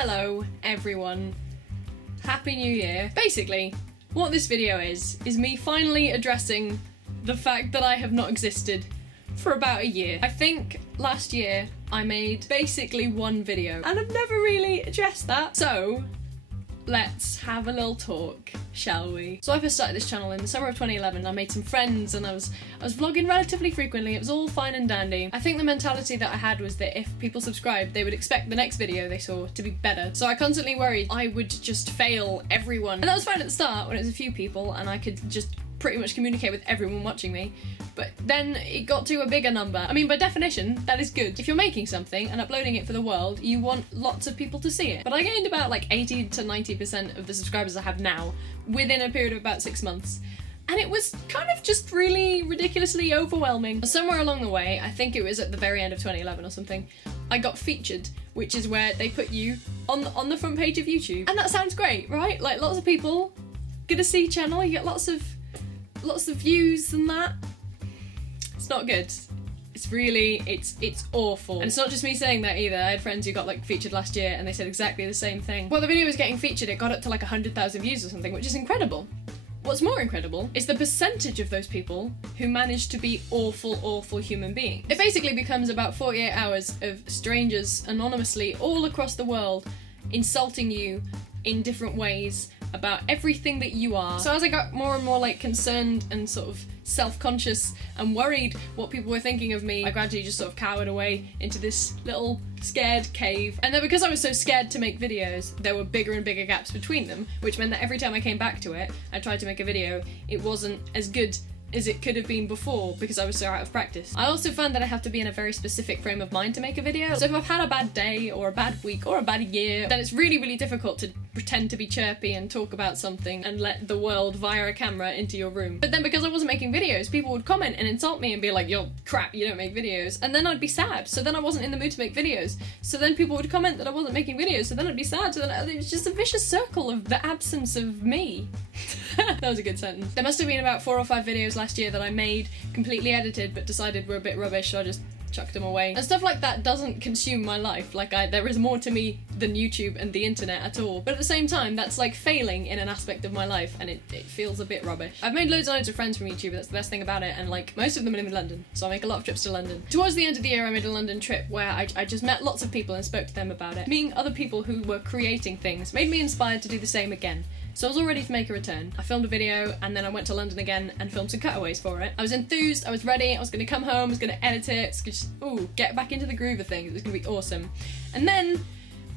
Hello everyone, Happy New Year. Basically, what this video is me finally addressing the fact that I have not existed for about a year. I think last year I made basically one video and I've never really addressed that. So let's have a little talk, shall we? So I first started this channel in the summer of 2011. I made some friends and I was vlogging relatively frequently. It was all fine and dandy. I think the mentality that I had was that if people subscribed, they would expect the next video they saw to be better. So I constantly worried I would just fail everyone. And that was fine at the start when it was a few people and I could just pretty much communicate with everyone watching me. But then it got to a bigger number. I mean, by definition, that is good. If you're making something and uploading it for the world, you want lots of people to see it. But I gained about like 80 to 90% of the subscribers I have now within a period of about 6 months. And it was kind of just really ridiculously overwhelming. Somewhere along the way, I think it was at the very end of 2011 or something, I got featured, which is where they put you on the front page of YouTube. And that sounds great, right? Like lots of people get a C channel, you get lots of views and that. It's not good. It's really, it's awful. And it's not just me saying that either. I had friends who got like featured last year and they said exactly the same thing. While the video was getting featured, it got up to like 100,000 views or something, which is incredible. What's more incredible is the percentage of those people who managed to be awful human beings. It basically becomes about 48 hours of strangers anonymously all across the world insulting you in different ways about everything that you are. So as I got more and more like concerned and sort of self-conscious and worried what people were thinking of me, I gradually just sort of cowered away into this little scared cave. And then because I was so scared to make videos, there were bigger and bigger gaps between them, which meant that every time I came back to it, I tried to make a video, it wasn't as good as it could have been before because I was so out of practice. I also found that I have to be in a very specific frame of mind to make a video. So if I've had a bad day or a bad week or a bad year, then it's really difficult to pretend to be chirpy and talk about something and let the world via a camera into your room. But then because I wasn't making videos, people would comment and insult me and be like, you're crap, you don't make videos. And then I'd be sad. So then I wasn't in the mood to make videos. So then people would comment that I wasn't making videos. So then I'd be sad. So then it was just a vicious circle of the absence of me. That was a good sentence. There must have been about 4 or 5 videos last year that I made, completely edited, but decided were a bit rubbish, so I just chucked them away. And stuff like that doesn't consume my life. Like, there is more to me than YouTube and the internet at all. But at the same time, that's like failing in an aspect of my life, and it feels a bit rubbish. I've made loads and loads of friends from YouTube, that's the best thing about it, and like, most of them live in London, so I make a lot of trips to London. Towards the end of the year, I made a London trip where I just met lots of people and spoke to them about it. Meeting other people who were creating things made me inspired to do the same again. So I was all ready to make a return. I filmed a video and then I went to London again and filmed some cutaways for it. I was enthused, I was ready, I was gonna come home, I was gonna edit it, just, get back into the groove of things, it was gonna be awesome. And then,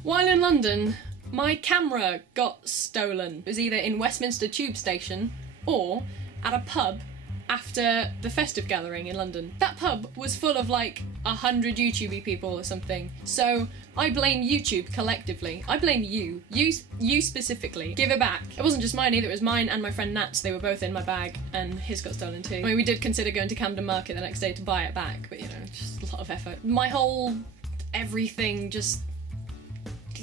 while in London, my camera got stolen. It was either in Westminster Tube Station or at a pub after the festive gathering in London. That pub was full of like 100 YouTube people or something. So I blame YouTube collectively. I blame you. You specifically. Give it back. It wasn't just mine either, it was mine and my friend Nat's. They were both in my bag and his got stolen too. I mean, we did consider going to Camden Market the next day to buy it back, but you know, just a lot of effort. My whole everything just,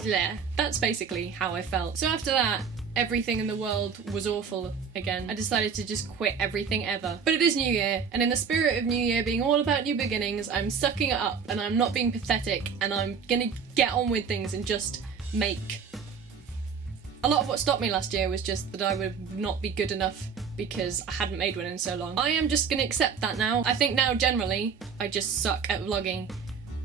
yeah. That's basically how I felt. So after that, everything in the world was awful again. I decided to just quit everything ever. But it is New Year, and in the spirit of New Year being all about new beginnings, I'm sucking it up and I'm not being pathetic and I'm gonna get on with things and just make. A lot of what stopped me last year was just that I would not be good enough because I hadn't made one in so long. I am just gonna accept that now. I think now generally I just suck at vlogging.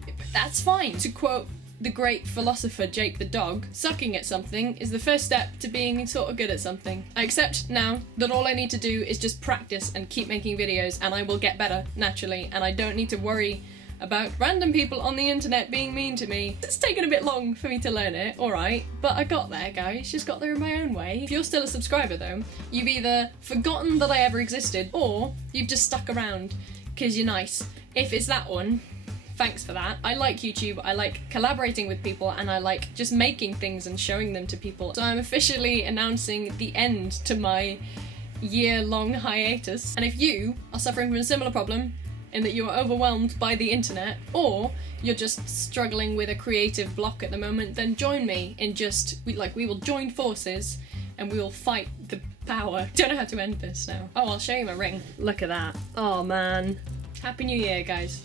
But that's fine. To quote the great philosopher Jake the dog, sucking at something is the first step to being sort of good at something. I accept now that all I need to do is just practice and keep making videos and I will get better naturally, and I don't need to worry about random people on the internet being mean to me. It's taken a bit long for me to learn it, alright, but I got there, guys. Just got there in my own way. If you're still a subscriber though, you've either forgotten that I ever existed or you've just stuck around because you're nice. If it's that one, thanks for that. I like YouTube, I like collaborating with people, and I like just making things and showing them to people. So I'm officially announcing the end to my year-long hiatus. And if you are suffering from a similar problem, in that you are overwhelmed by the internet, or you're just struggling with a creative block at the moment, then join me in we will join forces and we will fight the power. Don't know how to end this now. Oh, I'll show you my ring. Look at that. Oh man. Happy New Year, guys.